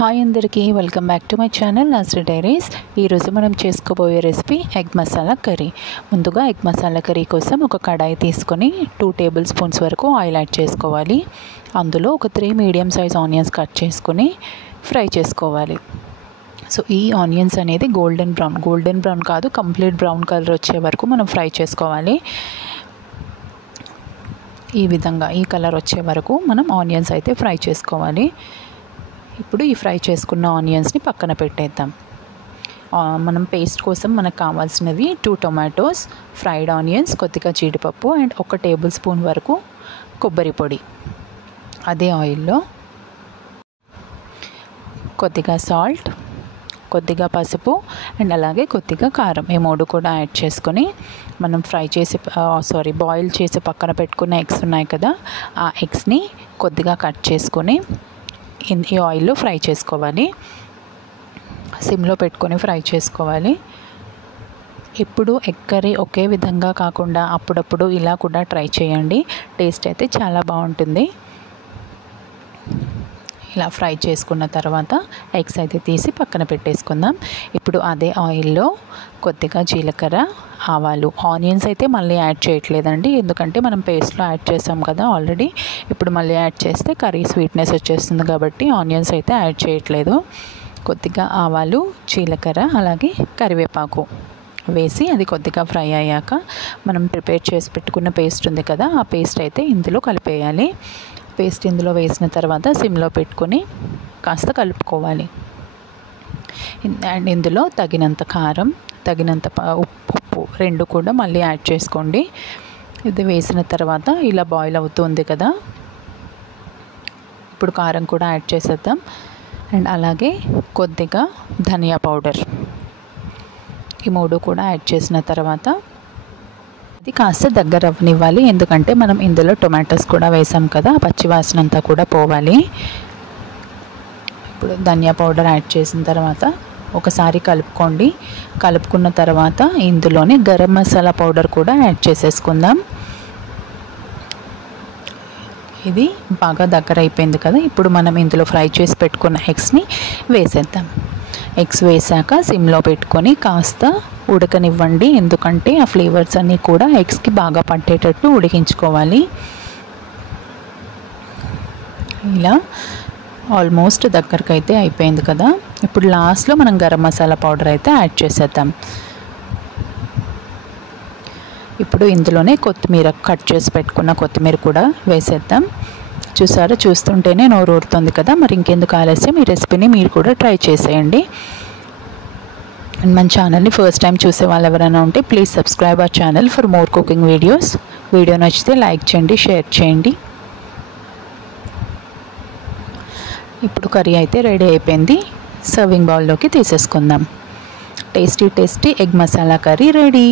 Hi అందరికీ welcome back to my channel Nasri diaries. ఈరోజు మనం చేసుకోబోయే రెసిపీ ఎగ్ మసాలా కర్రీ. ముందుగా ఎగ్ మసాలా కర్రీ కోసం ఒక కడాయి తీసుకొని 2 టేబుల్ స్పూన్స్ వరకు ఆయిల్ యాడ్ చేసుకోవాలి. అందులో ఒక 3 మీడియం సైజ్ ఆనియన్స్ కట్ చేసుకొని ఫ్రై చేసుకోవాలి. సో ఈ ఆనియన్స్ అనేది గోల్డెన్ బ్రౌన్ కాదు, కంప్లీట్ బ్రౌన్ కలర్ వచ్చే వరకు మనం ఫ్రై చేసుకోవాలి. ఈ విధంగా ఈ కలర్ వచ్చే వరకు మనం ఆనియన్స్ అయితే ఫ్రై చేసుకోవాలి. ఇప్పుడు ఈ ఫ్రై చేసుకున్న ఆనియన్స్ని పక్కన పెట్టేద్దాం. మనం పేస్ట్ కోసం మనకు కావాల్సినవి 2 టొమాటోస్, ఫ్రైడ్ ఆనియన్స్, కొద్దిగా జీడిపప్పు అండ్ 1 టేబుల్ స్పూన్ వరకు కొబ్బరి పొడి. అదే ఆయిల్లో కొద్దిగా సాల్ట్, కొద్దిగా పసుపు అండ్ అలాగే కొద్దిగా కారం, ఈ 3 కూడా యాడ్ చేసుకొని మనం బాయిల్ చేసి పక్కన పెట్టుకున్న ఎగ్స్ ఉన్నాయి కదా, ఆ ఎగ్స్ని కొద్దిగా కట్ చేసుకొని ఈ ఆయిల్లో ఫ్రై చేసుకోవాలి. సిమ్లో పెట్టుకొని ఫ్రై చేసుకోవాలి. ఇప్పుడు ఎగ్ కర్రీ ఒకే విధంగా కాకుండా అప్పుడప్పుడు ఇలా కూడా ట్రై చేయండి. టేస్ట్ అయితే చాలా బాగుంటుంది. ఇలా ఫ్రై చేసుకున్న తర్వాత ఎగ్స్ అయితే తీసి పక్కన పెట్టేసుకుందాం. ఇప్పుడు అదే ఆయిల్లో కొద్దిగా జీలకర్ర, ఆవాలు, ఆనియన్స్ అయితే మళ్ళీ యాడ్ చేయట్లేదండి, ఎందుకంటే మనం పేస్ట్లో యాడ్ చేసాం కదా ఆల్రెడీ. ఇప్పుడు మళ్ళీ యాడ్ చేస్తే కర్రీ స్వీట్నెస్ వచ్చేస్తుంది కాబట్టి ఆనియన్స్ అయితే యాడ్ చేయట్లేదు. కొద్దిగా ఆవాలు, జీలకర్ర అలాగే కరివేపాకు వేసి అది కొద్దిగా ఫ్రై అయ్యాక మనం ప్రిపేర్ చేసి పెట్టుకున్న పేస్ట్ ఉంది కదా, ఆ పేస్ట్ అయితే ఇందులో కలిపేయాలి. పేస్ట్ ఇందులో వేసిన తర్వాత సిమ్లో పెట్టుకొని కాస్త కలుపుకోవాలి. అండ్ ఇందులో తగినంత కారం, తగినంత ఉప్పు 2 కూడా మళ్ళీ యాడ్ చేసుకోండి. ఇది వేసిన తర్వాత ఇలా బాయిల్ అవుతుంది కదా, ఇప్పుడు కారం కూడా యాడ్ చేసేద్దాం. అండ్ అలాగే కొద్దిగా ధనియా పౌడర్, ఈ 3 కూడా యాడ్ చేసిన తర్వాత ఇది కాస్త దగ్గర అవ్వనివ్వాలి, ఎందుకంటే మనం ఇందులో టొమాటోస్ కూడా వేసాం కదా, పచ్చి వాసన అంతా కూడా పోవాలి. ఇప్పుడు ధనియా పౌడర్ యాడ్ చేసిన తర్వాత ఒకసారి కలుపుకోండి. కలుపుకున్న తర్వాత ఇందులోనే గరం మసాలా పౌడర్ కూడా యాడ్ చేసేసుకుందాం. ఇది బాగా దగ్గర అయిపోయింది కదా, ఇప్పుడు మనం ఇందులో ఫ్రై చేసి పెట్టుకున్న ఎగ్స్ని వేసేద్దాం. ఎగ్స్ వేసాక సిమ్లో పెట్టుకొని కాస్త ఉడకనివ్వండి, ఎందుకంటే ఆ ఫ్లేవర్స్ అన్నీ కూడా ఎగ్స్కి బాగా పట్టేటట్టు ఉడికించుకోవాలి. ఇలా ఆల్మోస్ట్ దగ్గరకు అయితే అయిపోయింది కదా, ఇప్పుడు లాస్ట్లో మనం గరం మసాలా పౌడర్ అయితే యాడ్ చేసేద్దాం. ఇప్పుడు ఇందులోనే కొత్తిమీర, కట్ చేసి పెట్టుకున్న కొత్తిమీర కూడా వేసేద్దాం. చూసారా, చూస్తుంటేనే నోరు ఊరుతుంది కదా, మరి ఇంకెందుకు ఆలస్యం, ఈ రెసిపీని మీరు కూడా ట్రై చేసేయండి. అండ్ మన ఛానల్ని ఫస్ట్ టైం చూసే వాళ్ళు ఎవరైనా ఉంటే please subscribe our channel for more cooking videos. Video నచ్చితే లైక్ చేయండి, షేర్ చేయండి. ఇప్పుడు కర్రీ అయితే రెడీ అయిపోయింది. సర్వింగ్ బౌల్లోకి తీసేసుకుందాం. Tasty egg masala curry ready.